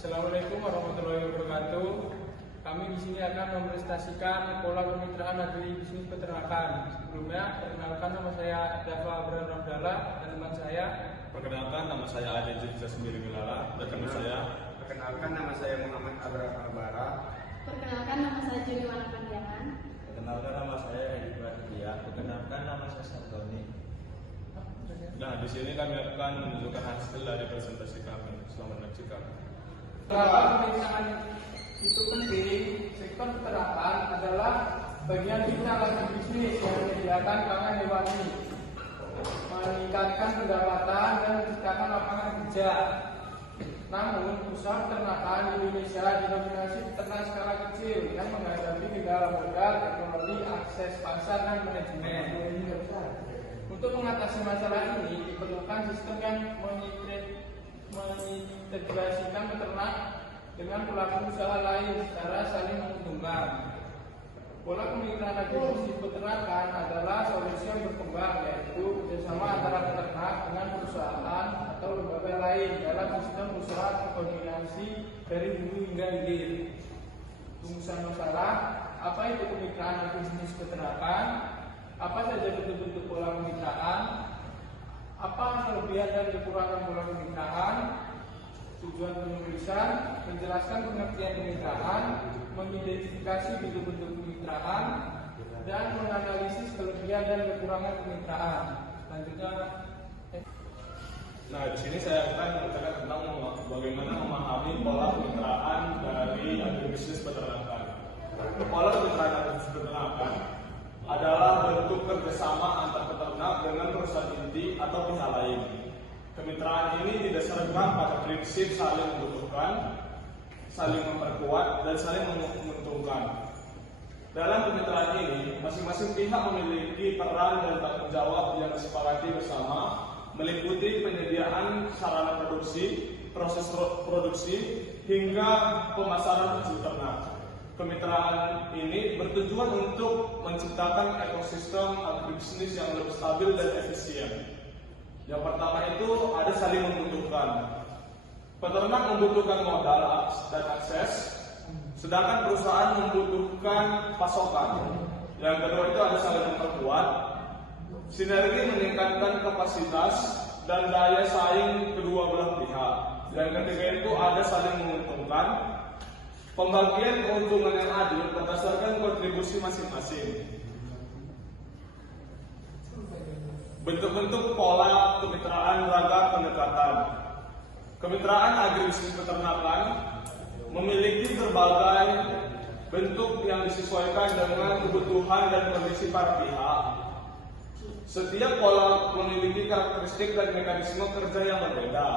Assalamualaikum warahmatullahi wabarakatuh. Kami di sini akan mempresentasikan pola kemitraan agribisnis peternakan. Sebelumnya, perkenalkan nama saya Dafa Abraham Ramdala dan teman saya. Perkenalkan nama saya Adi Jizza Sembiri Milala dan teman saya. Perkenalkan nama saya Muhammad Abraham Albara. Perkenalkan nama saya Juni Wana Pandiangan. Perkenalkan nama saya Edi Prasetya. Perkenalkan nama saya Santoni. Nah, di sini kami akan menunjukkan hasil dari presentasi kami. Selamat menyaksikan. Kenapa kemitraan itu penting? Sektor peternakan adalah bagian vital agribisnis yang menyediakan pangan hewani, meningkatkan pendapatan dan menciptakan lapangan kerja. Namun, usaha peternakan di Indonesia didominasi peternak skala kecil yang menghadapi kendala modal, teknologi, akses pasar, dan manajemen. Untuk mengatasi masalah ini, diperlukan sistem yang mengintegrasikan peternak dengan pelaku usaha lain secara saling menguntungkan. Pola kemitraan agribisnis peternakan adalah solusi yang berkembang, yaitu kerjasama antara peternak dengan perusahaan atau lembaga lain dalam sistem usaha terkoordinasi dari hulu hingga hilir. Rumusan masalah: apa itu kemitraan agribisnis peternakan? Apa saja bentuk-bentuk pola kemitraan? Apa kelebihan dan kekurangan pola kemitraan? Tujuan penulisan: menjelaskan pengertian kemitraan, mengidentifikasi bentuk-bentuk kemitraan, dan menganalisis kelebihan dan kekurangan kemitraan. Selanjutnya, Nah, di sini saya akan menceritakan tentang bagaimana memahami pola kemitraan dari agribisnis peternakan. Pola kemitraan agribisnis peternakan adalah bentuk kerjasama antar peternak dengan perusahaan inti atau pihak lain. Kemitraan ini didasarkan pada prinsip saling membutuhkan, saling memperkuat, dan saling menguntungkan. Dalam kemitraan ini, masing-masing pihak memiliki peran dan tanggung jawab yang disepakati bersama, meliputi penyediaan sarana produksi, proses produksi, hingga pemasaran hasil ternak. Kemitraan ini bertujuan untuk menciptakan ekosistem agribisnis yang lebih stabil dan efisien. Yang pertama itu ada saling membutuhkan. Peternak membutuhkan modal dan akses, sedangkan perusahaan membutuhkan pasokan. Yang kedua itu ada saling memperkuat. Sinergi meningkatkan kapasitas dan daya saing kedua belah pihak. Yang ketiga itu ada saling menguntungkan. Pembagian keuntungan yang adil berdasarkan kontribusi masing-masing. Bentuk-bentuk pola kemitraan ragam pendekatan. Kemitraan agribisnis peternakan memiliki berbagai bentuk yang disesuaikan dengan kebutuhan dan kondisi para pihak. Setiap pola memiliki karakteristik dan mekanisme kerja yang berbeda.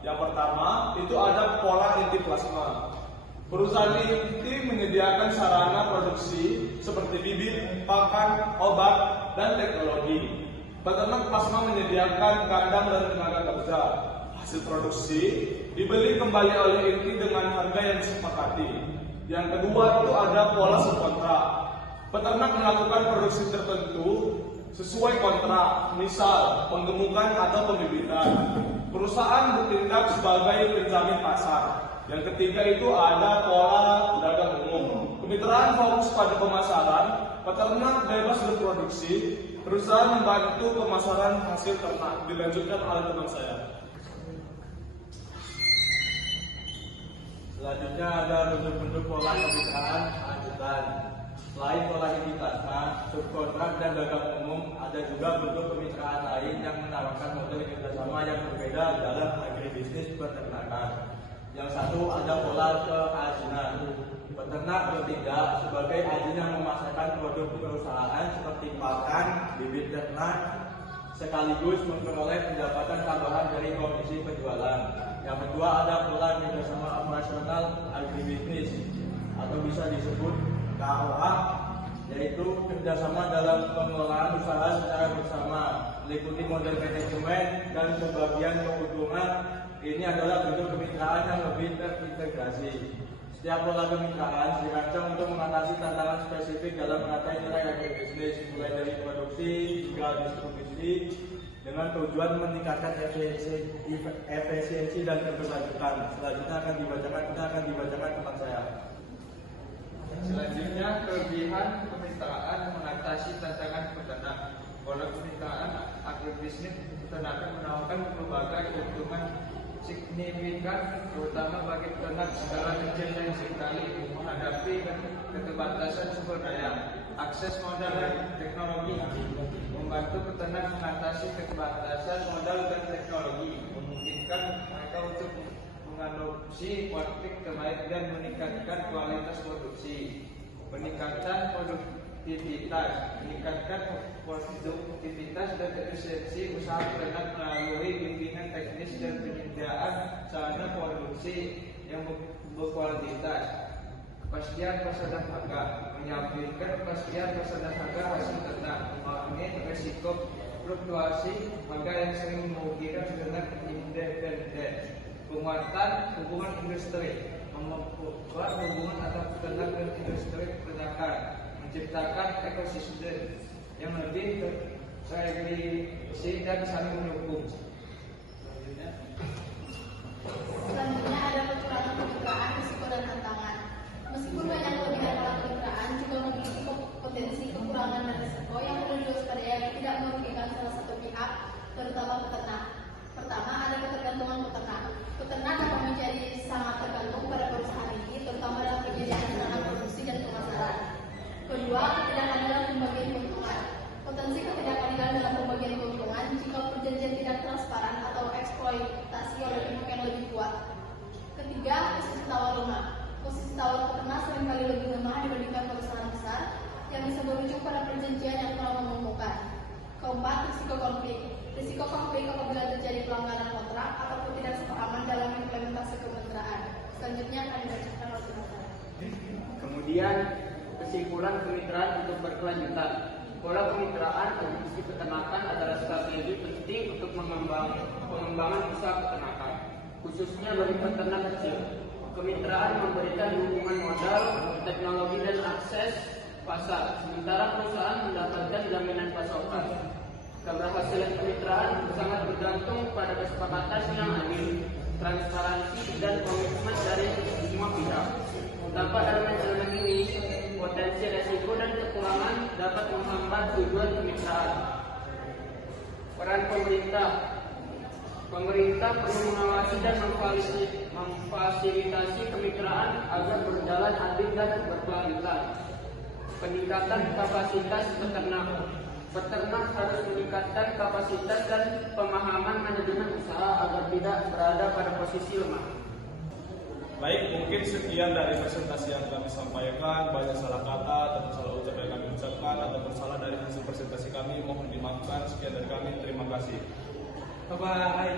Yang pertama, itu ada pola inti plasma. Perusahaan inti menyediakan sarana produksi seperti bibit, pakan, obat, dan teknologi. Peternak plasma menyediakan kandang dan tenaga kerja. Hasil produksi dibeli kembali oleh inti dengan harga yang disepakati. Yang kedua itu ada pola subkontrak. Peternak melakukan produksi tertentu sesuai kontrak, misal penggemukan atau pembibitan. Perusahaan bertindak sebagai penjamin pasar. Yang ketiga itu ada pola dagang umum. Kemitraan fokus pada pemasaran, peternak bebas berproduksi, perusahaan membantu pemasaran hasil ternak. Dilanjutkan oleh teman saya. Selanjutnya ada bentuk-bentuk pola kemitraan lanjutan. Selain pola inti plasma, subkontrak dan dagang umum, ada juga bentuk kemitraan lain yang menawarkan model kerjasama yang berbeda dalam agribisnis peternakan. Yang satu ada pola keajinan. Peternak bertindak sebagai agen yang memasarkan produk perusahaan seperti pakan, bibit ternak, sekaligus memperoleh pendapatan tambahan dari komisi penjualan. Yang kedua ada pola kerjasama operasional agribisnis atau bisa disebut KOA, yaitu kerjasama dalam pengelolaan usaha secara bersama, meliputi model manajemen dan pembagian keuntungan. Ini adalah bentuk kemitraan yang lebih terintegrasi. Setiap pola kemitraan dirancang untuk mengatasi tantangan spesifik dalam mengatai nilai agribisnis, mulai dari produksi hingga distribusi, dengan tujuan meningkatkan efisiensi dan keberlanjutan. Selanjutnya akan dibacakan merupakan keuntungan signifikan terutama bagi peternak skala kecil yang seringkali menghadapi keterbatasan sumber daya, akses modal dan teknologi. Membantu peternak mengatasi keterbatasan modal dan teknologi, memungkinkan mereka untuk mengadopsi praktik terbaik dan meningkatkan kualitas produksi, meningkatkan produktivitas dan efisiensi usaha peternak melalui bimbingan teknis dan penyediaan sarana produksi yang berkualitas. Kepastian pasaran harga, menyampaikan kepastian pasaran harga hasil ternak, mengurangi risiko fluktuasi harga yang sering merugikan peternak independen. Penguatan hubungan industri, memperkuat hubungan antara peternak dan industri peternakan, menciptakan ekosistem yang lebih tersegresi dan saling mendukung. Selanjutnya ada kekurangan kemitraan, risiko dan tantangan. Meskipun banyak kelebihan dalam kemitraan, juga memiliki potensi kekurangan dan risiko yang perlu diwaspadai agar tidak merugikan salah satu pihak, terutama peternak. Pertama, ada ketergantungan peternak. Peternak dapat menjadi sangat tergantung pada perusahaan ini, terutama dalam penyediaan sarana produksi dan pemasaran. Kedua, ketidakadilan pembagian keuntungan. Potensi ketidakadilan dalam pembagian keuntungan jika perjanjian tidak transparan atau eksploitasi oleh pihak yang lebih kuat. Ketiga, posisi tawar lemah. Posisi tawar peternak seringkali lebih lemah dibandingkan perusahaan besar yang bisa berujung pada perjanjian yang telah mengumpulkan. Keempat, risiko konflik. Risiko konflik apabila terjadi pelanggaran kontrak atau ketidaksepahaman dalam implementasi kemitraan. Selanjutnya akan dibacakan oleh Saudara. Kemudian kesimpulan kemitraan untuk berkelanjutan. Pola kemitraan bagi industri peternakan adalah strategi penting untuk pengembangan usaha peternakan, khususnya bagi peternak kecil. Kemitraan memberikan dukungan modal, teknologi dan akses pasar, sementara perusahaan mendapatkan jaminan pasokan. Keberhasilan kemitraan sangat bergantung pada kesepakatan yang adil, transparansi dan komitmen dari semua pihak. Tanpa elemen-elemen ini, potensi resiko dan kekurangan dapat menghambat tujuan kemitraan. Peran pemerintah. Pemerintah perlu mengawasi dan memfasilitasi kemitraan agar berjalan adil dan berkelanjutan. Peningkatan kapasitas peternak. Peternak harus meningkatkan kapasitas dan pemahaman manajemen usaha agar tidak berada pada posisi lemah. Baik, mungkin sekian dari presentasi yang kami sampaikan. Banyak salah kata atau salah ucap yang kami ucapkan ataupun salah dari hasil presentasi kami, mohon dimaafkan. Sekian dari kami, terima kasih. Bye-bye.